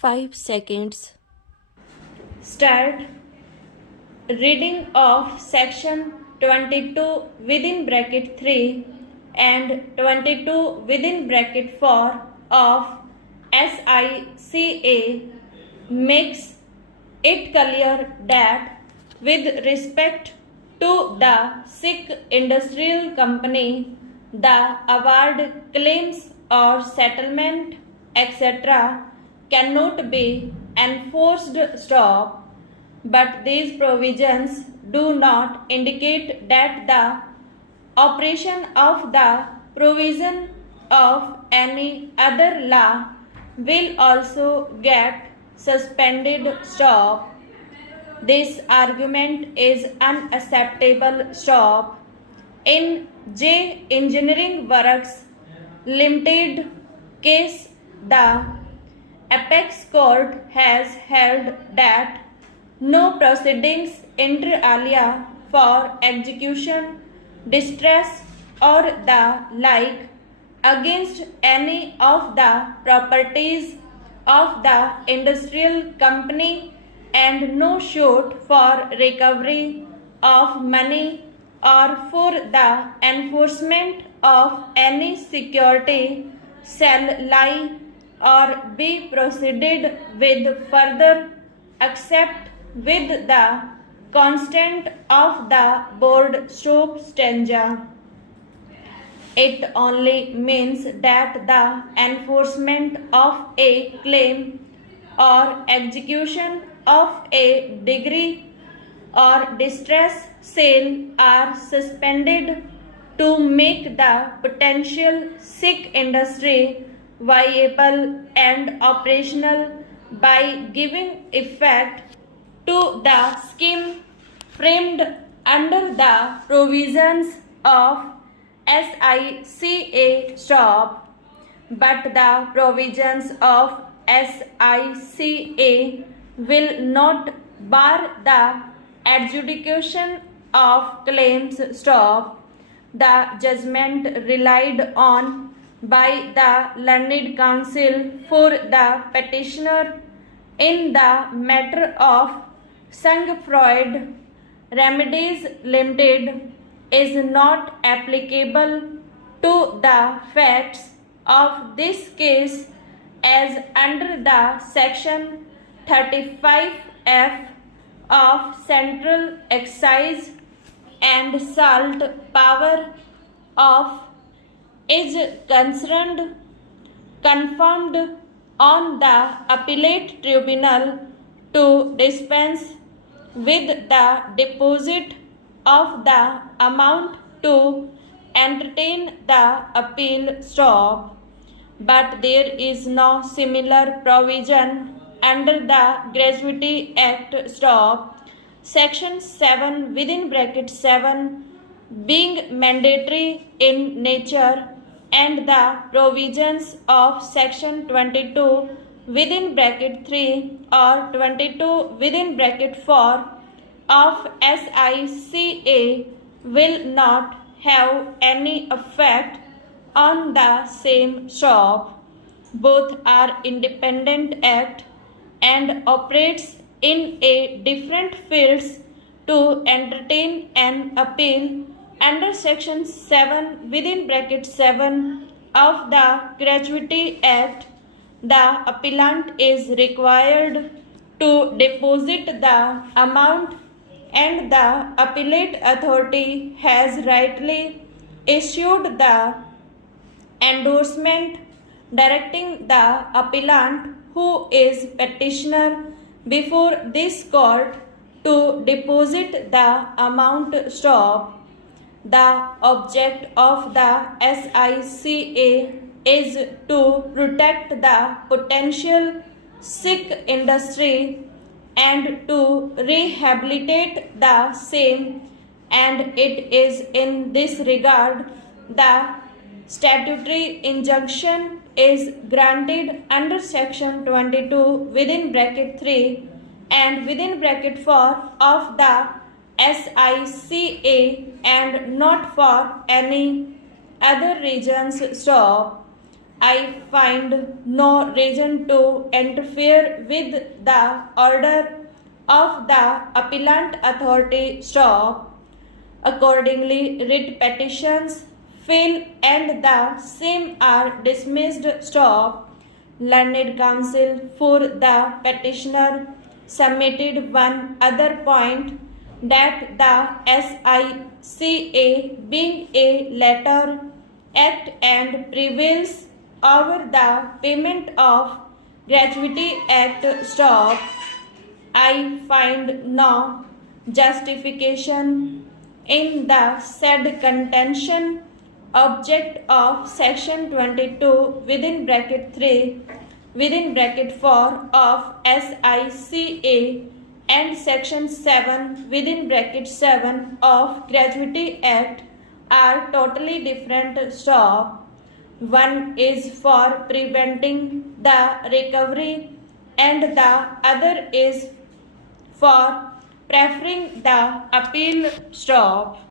5 seconds. Start. Reading of section 22 within bracket 3 and 22 within bracket 4 of SICA makes it clear that with respect to the Sikh Industrial Company, the award, claims or settlement, etc. cannot be enforced stop, but these provisions do not indicate that the operation of the provision of any other law will also get suspended stop. This argument is unacceptable stop. In J Engineering Works Limited case, the Apex Court has held that no proceedings inter alia for execution, distress or the like against any of the properties of the industrial company and no suit for recovery of money or for the enforcement of any security shall lie or be proceeded with further except with the consent of the board sub stanza. It only means that the enforcement of a claim or execution of a degree or distress sale are suspended to make the potential Sikh industry viable and operational by giving effect to the scheme framed under the provisions of SICA stop, but the provisions of SICA will not bar the adjudication of claims stop. The judgment relied on by the learned counsel for the petitioner in the matter of Sang-Freud Remedies Limited is not applicable to the facts of this case as under the section 35F of Central Excise and Salt Power of is confirmed on the appellate tribunal to dispense with the deposit of the amount to entertain the appeal stop, but there is no similar provision under the Gratuity Act stop. Section 7 within bracket 7 being mandatory in nature and the provisions of section 22 within bracket 3 or 22 within bracket 4 of SICA will not have any effect on the same stop. Both are independent act and operates in a different fields to entertain an appeal under section 7 within bracket 7 of the Gratuity Act. The appellant is required to deposit the amount and the appellate authority has rightly issued the endorsement directing the appellant, who is petitioner before this court, to deposit the amount stop. The object of the SICA is to protect the potential Sikh industry and to rehabilitate the same, and it is in this regard the statutory injunction is granted under section 22 within bracket 3 and within bracket 4 of the SICA and not for any other reasons stop. I find no reason to interfere with the order of the appellant authority. Stop. Accordingly, writ petitions fail and the same are dismissed. Stop. Learned counsel for the petitioner submitted one other point, that the SICA being a latter act and prevails over the payment of gratuity act. Stop. I find no justification in the said contention. Object of section 22 within bracket 3 within bracket 4 of SICA and section 7 within bracket 7 of gratuity act are totally different. Stop. One is for preventing the recovery and the other is for preferring the appeal. Stop.